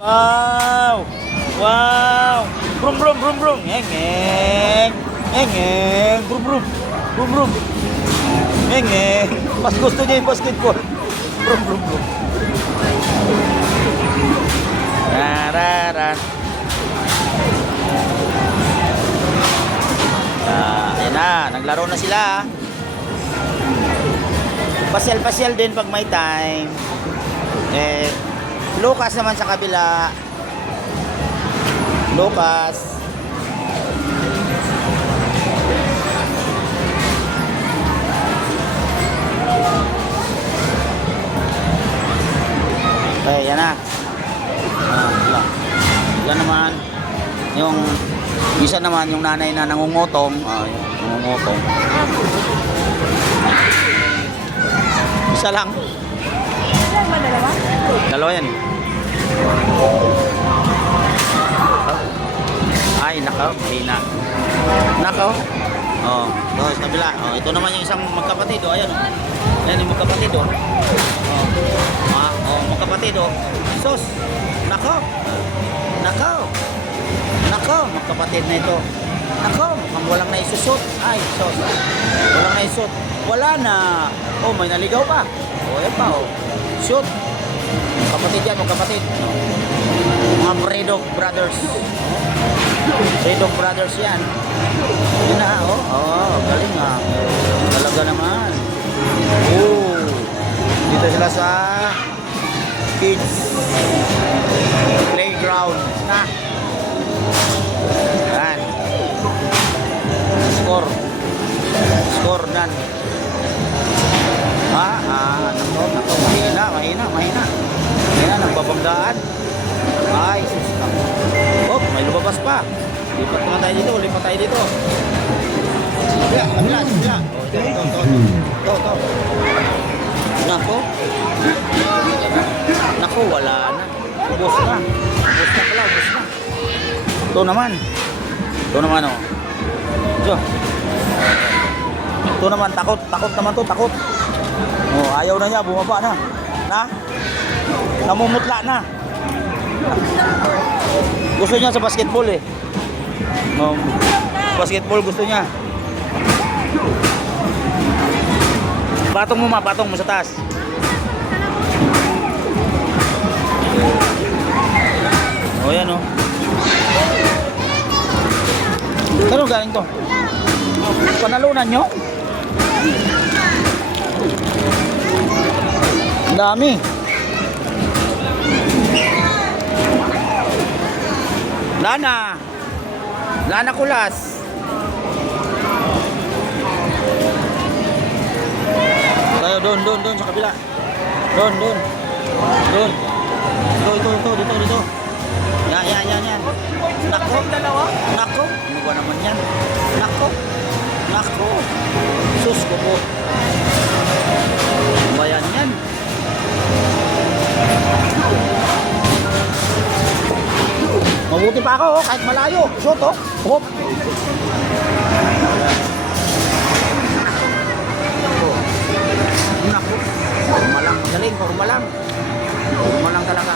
Wow! Wow! Brum brum brum brum. Ngeng. Ngeng. Brum brum. Brum brum. Ngeng. Mas gusto niya yung basketball. Brum brum brum. Rararan. Ayan na, naglaro na sila. Pasyal-pasyal din pag may time. Lucas naman sa kabila. Lucas. Yan na. Yan naman. Yung isa naman, yung nanay na nangungutong. Nangungutong. Isa lang. Ilan ba, dalawa? Dalawa yan. Ay, nakaw. Mahina. Nakaw. Doon sa kabila. Ito naman yung isang magkapatid. Ayan. Ayan yung magkapatid. Magkapatid. Sus. Nakaw. Nakaw. Nakaw. Magkapatid na ito. Nakaw. Mukhang walang naisusot. Ay, sus. Walang naisut. Wala na. May naligaw pa. Ayan pa. Shoot. Kapatid yan, magkapatid. Mga Predog Brothers. Predog Brothers yan. Yun na, galing nga. Talaga naman. Dito sila sa kids playground na. Yan. Score nan. Nako, mahina. Nagbabanggaan. Ay, sustak. May lumabas pa. Lipat naman tayo dito. Kabila. Ito. Nako, wala na. Ubus na pala. Ito naman, Ito naman, takot naman to. Ayaw na niya, bumaba na. Namumutla na. Gusto niya sa basketball basketball gusto niya. Patong mo sa taas. Yan Saan galing to? Panalunan nyo? Ang dami. Lana Kulas. Tayo doon sa kabila. Doon. Dito. Yan. Nako. Ano ba naman yan? Nako. Sus ko po. Ano ba yan? Mabuti pa ako, kahit malayo. Shoot, Hop. Nako. Forma lang talaga.